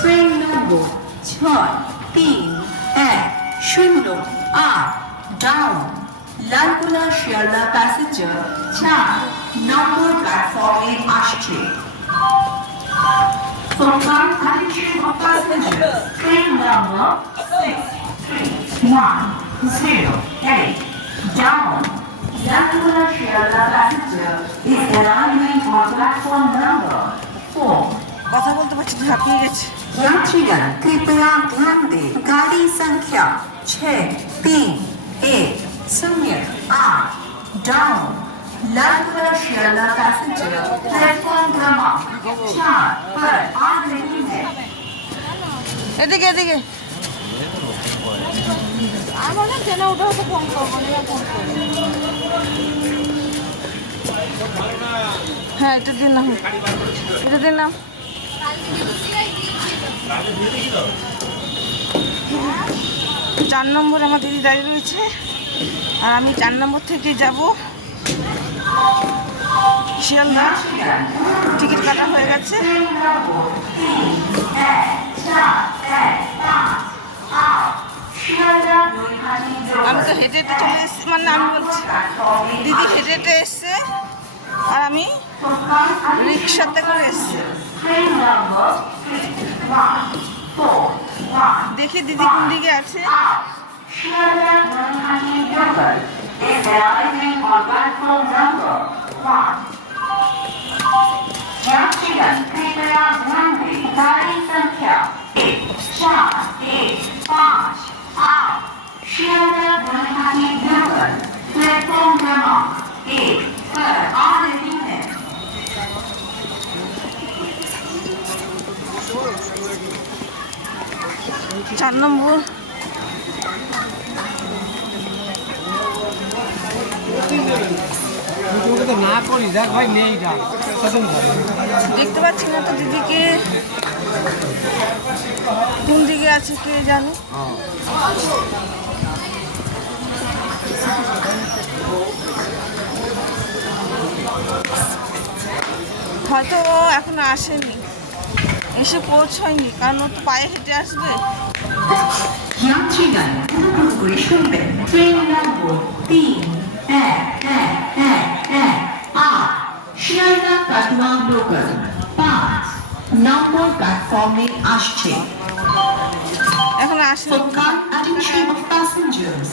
Train নম্বর 63108 down Lalgola Sealdah passenger 4 নম্বর প্ল্যাটফর্মে আসছে। For current attention of passengers, train number 63108 down Lankula Shialda passenger is arriving on platform number 4. কথা বলতে পারছি না, হাঁপিয়ে গেছে। यात्रीगण कृपया ध्यान दें, गाड़ी संख्या 63108 down Lalgola Sealdah passenger platform क्रमांक 4 पर आ रही है। এদিকে এদিকে আমাদের ট্রেনে উঠে হতে ফোন করবো না, ফোন করবো। হ্যাঁ এটা দিন নাম, এটা দিন নাম। 4 নম্বর আমার দিদি দাঁড়িয়ে রয়েছে, আর আমি 4 নম্বর থেকে যাব শিয়ালদা। টিকিট কাটা হয়ে গেছে। আমি তো হেঁটে হেঁটে চলে এসেছি, মানে আমি বলছি দিদি হেঁটে হেঁটে এসছে আর আমি রিক্সাতে করে এসছি। দেখি দিদি কোন দিকে আছে। गाड़ी संख्या 415 शियालदा गुवाहाटी लोकल प्लेटफॉर्म क्रमांक 1 पर आ रही है। 4 নম্বর না করি দেখ ভাই নেই দেখতে পাচ্ছি না তো দিদিকে, কোন দিকে আছে কে জানে। হয়তো ও এখনো আসেনি, এসে পৌঁছয়নি, কারণ ও তো পায়ে হেঁটে আসবে। यात्रीगण অনুগ্রহ করে শুনবেন, ট্রেন নম্বর 3111 শিয়ালদা কাটোয়া লোকাল 5 নম্বর প্ল্যাটফর্মে আসছে। এখন আসেনি। For current attention of passengers,